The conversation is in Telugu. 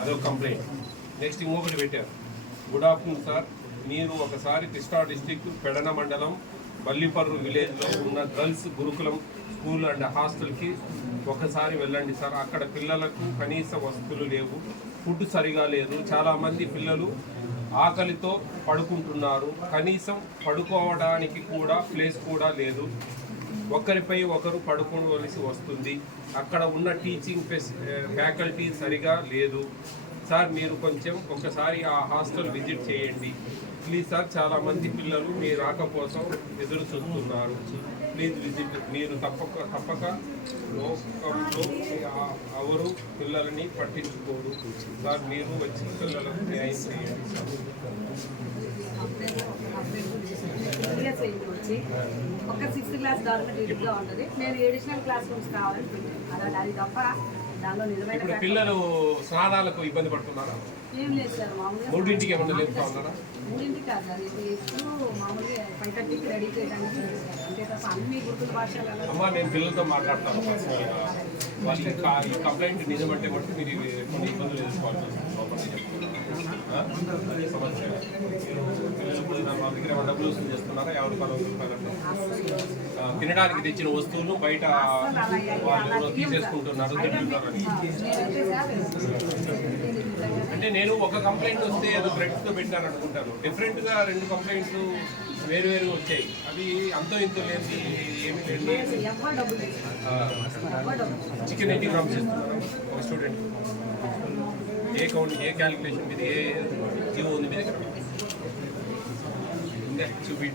అదొక కంప్లైంట్. నెక్స్ట్ ఇంకొకటి పెట్టారు. గుడ్ ఆఫ్టర్నూన్ సార్, మీరు ఒకసారి కృష్ణా డిస్టిక్ పెడన మండలం బల్లిపర్రు విలేజ్లో ఉన్న గర్ల్స్ గురుకులం స్కూల్ అండ్ హాస్టల్కి ఒకసారి వెళ్ళండి సార్. అక్కడ పిల్లలకు కనీస వసతులు లేవు, ఫుడ్ సరిగా లేదు. చాలామంది పిల్లలు ఆకలితో పడుకుంటున్నారు. కనీసం పడుకోవడానికి కూడా ప్లేస్ కూడా లేదు. ఒకరిపై ఒకరు పడుకోవలసి వస్తుంది. అక్కడ ఉన్న టీచింగ్ ఫ్యాకల్టీ సరిగా లేదు సార్. మీరు కొంచెం ఒకసారి ఆ హాస్టల్ విజిట్ చేయండి ప్లీజ్ సార్. చాలామంది పిల్లలు మీ రాక కోసం ఎదురు చూస్తున్నారు. Please visit. మీరు తప్పక లోకంలో ఎవరు పిల్లలని పట్టించుకోరు సార్. మీరు వచ్చి పిల్లలకు న్యాయం చేయండి సార్. ఒక 6th క్లాస్ గవర్నమెంట్ యూనిట్గా ఉంటుంది. నేను ఎడిషనల్ క్లాస్ రూమ్స్ కావాలని అలా అది తప్ప దానిలో నిజమైన పిల్లలు స్నానాలకు ఇబ్బంది పడుతున్నారా? ఏం లేదు సార్. మామూలుగా 3ంటికి ఏమన్నా లేపుతా ఉన్నారా? 3ంటికి కాదు సార్. ఎప్పుడు మామూలుగా 5:30కి రెడీ చేయడానికి అంతే తప్ప అన్ని గుర్తుల భాషలలో. అమ్మా నేను పిల్లలతో మాట్లాడతాను పర్సనల్గా. వాళ్ళు ఈ కంప్లైంట్ నిజమంటే బట్టి మీరు కొన్ని ఇబ్బందులు ఎదుర్కోవాలి. సమస్య వాళ్ళ దగ్గర ఏమైనా డబ్బులు వసూలు చేస్తున్నారా? ఎవరు కనుగొంటున్నారంటే తినడానికి తెచ్చిన వస్తువులు బయట వాళ్ళు ఎవరో తీసేసుకుంటున్నారు, తింటున్నారని. అంటే నేను ఒక కంప్లైంట్ వస్తే ఏదో థ్రెడ్స్తో పెట్టాను అనుకుంటాను. డిఫరెంట్గా 2 కంప్లైంట్స్ వేరు వచ్చాయి. అవి అంతో ఇంతో లేని ఏమి లేదు. చికెన్ 80 grams ఇస్తున్నారు ఒక స్టూడెంట్. ఏ క్యాలిక్యులేషన్ మీద ఏ జీవో ఉంది మీ దగ్గర? చూపి